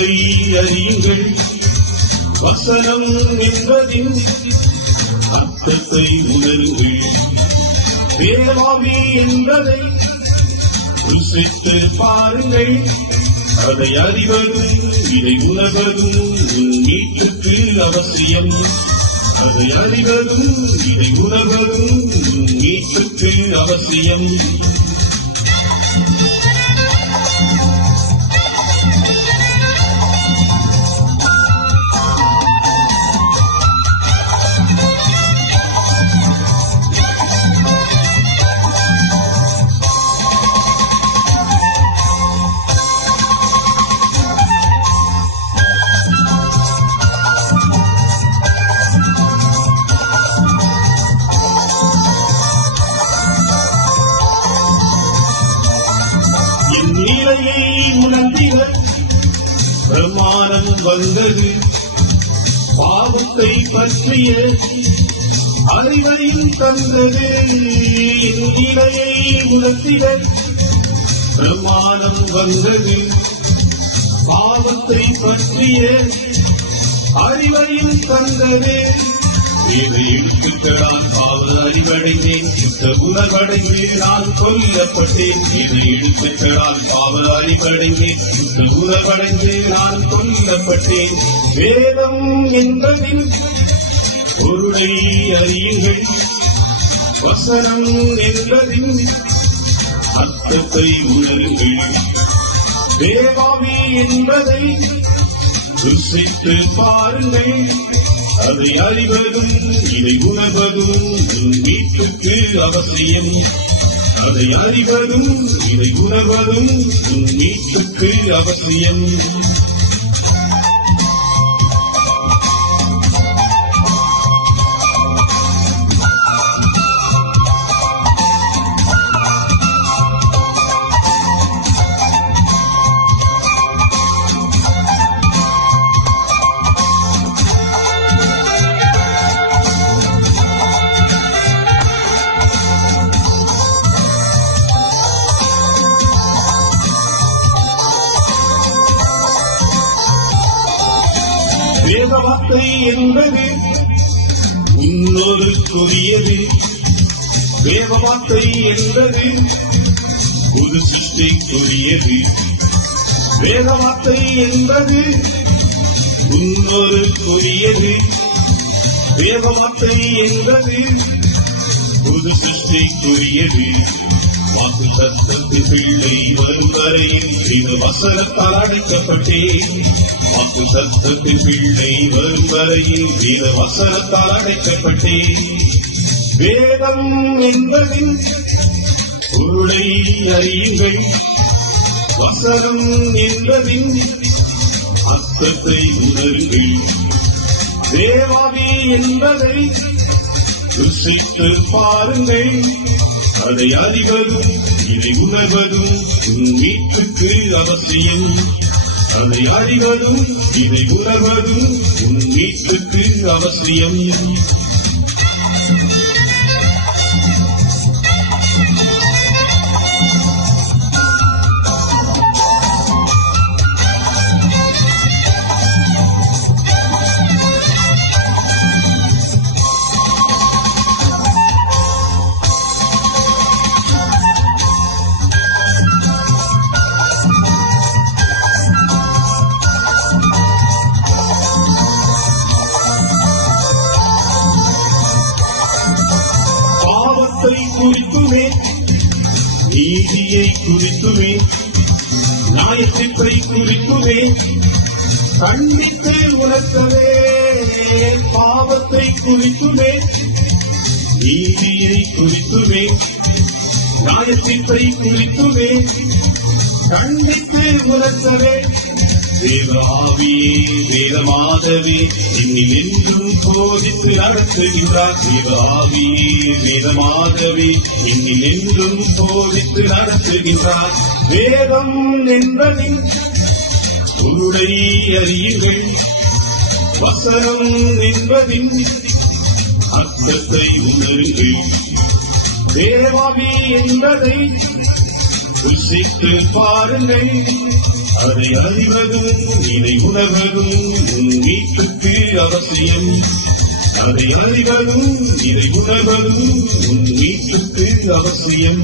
பற்றி அறியுங்கள் வசனம் என்பதின் அர்த்தத்தை உணருங்கள் வேதமாவி என்பதை ருசித்து பாருங்கள். அதை அறிவதும் இதை உணர்வதும் உன் வீட்டுக்கு அவசியம். அதை அறிவதும் இதை உணர்வதும் உன் வீட்டுக்கு அவசியம். நிலையை உணர்ந்திட பிரமாணம் வந்தது. பாவத்தை பற்றிய அறிவையும் தந்தது. நிலையை உணர்த்திட பிரமாணம் வந்தது. பாவத்தை பற்றிய அறிவையும் தந்தது. இதை எழுத்துக்களால் பாவ அறிவடைந்தேன் சுத்த உணர்வடைந்தேன் நான் கொல்லப்பட்டேன் இதை எழுத்துக்களால் பாவ அறிவடைந்தேன் சுத்த உணர்வடைந்தேன் நான் கொல்லப்பட்டேன் வேதம் என்பதின் பொருளை அறியுங்கள் வசனம் என்பதின் அர்த்தத்தை உணருங்கள் தேவாவி என்பதை ருசித்து பாருங்கள் அதை அறிவதும் இதை உணர்வதும் உன் வீட்டுக்கு அவசியம். அதை அறிவதும் இதை உணர்வதும் உன் வீட்டுக்கு அவசியம். வாழ்க்கை என்பது இன்னொருக்குரியது வேதவார்த்தை என்பது ஒரு சிருஷ்டைக்குரியது. வேத வார்த்தை என்பது இன்னொருக்குரியது வேதவார்த்தை என்பது ஒரு சிருஷ்டைக்குரியது. வாக்கு சத்தத்தின் பிள்ளை வரும் வரையில் இந்த வசனத்தால் அடைக்கப்பட்டேன் வாக்கு சத்தத்தின் பிள்ளை வரும் வரையில் இந்த வசனத்தால் அடைக்கப்பட்டேன் வேதம் என்பதின் பொருளை அறியுங்கள் வசனம் என்பதின் அர்த்தத்தை உணருங்கள் தேவாவி என்பதை ருசித்து பாருங்கள். அதை அறிவதும் இதை உணர்வதும் உன் வீட்டுக்கு அவசியம். அதை அறிவதும் இதை உணர்வதும் உன் வீட்டுக்கு அவசியம். பாவத்தை குறித்துமே நீதியை குறித்துமே நியாயத்திற்றை குறித்துமே கண்டித்தே உணர்த்தவே பாவத்தை குறித்துமே. நீதியை குறித்துமே நியாயத்திற்றை குறித்துமே. கண்டித்து உணர்த்தவே தேவராவியே வேதமாதவே என்னில் நின்றும் போதித்து நடத்துகின்றார். தேவராவியே வேதமாதவே என்னில் நின்றும் போதித்து நடத்துகின்றார். வேதம் நின்றதின் உருளை அறியுங்கள். வசனம் என்பதின் அர்த்தத்தை உணருங்கள். தேவாவி என்பதை ருசித்து பாருங்கள். அதை அறிவதும் இதை உணர்வதும் உன் வீட்டுக்கு அவசியம். அதை அறிவதும் இதை உணர்வதும் உன் வீட்டுக்கு அவசியம்.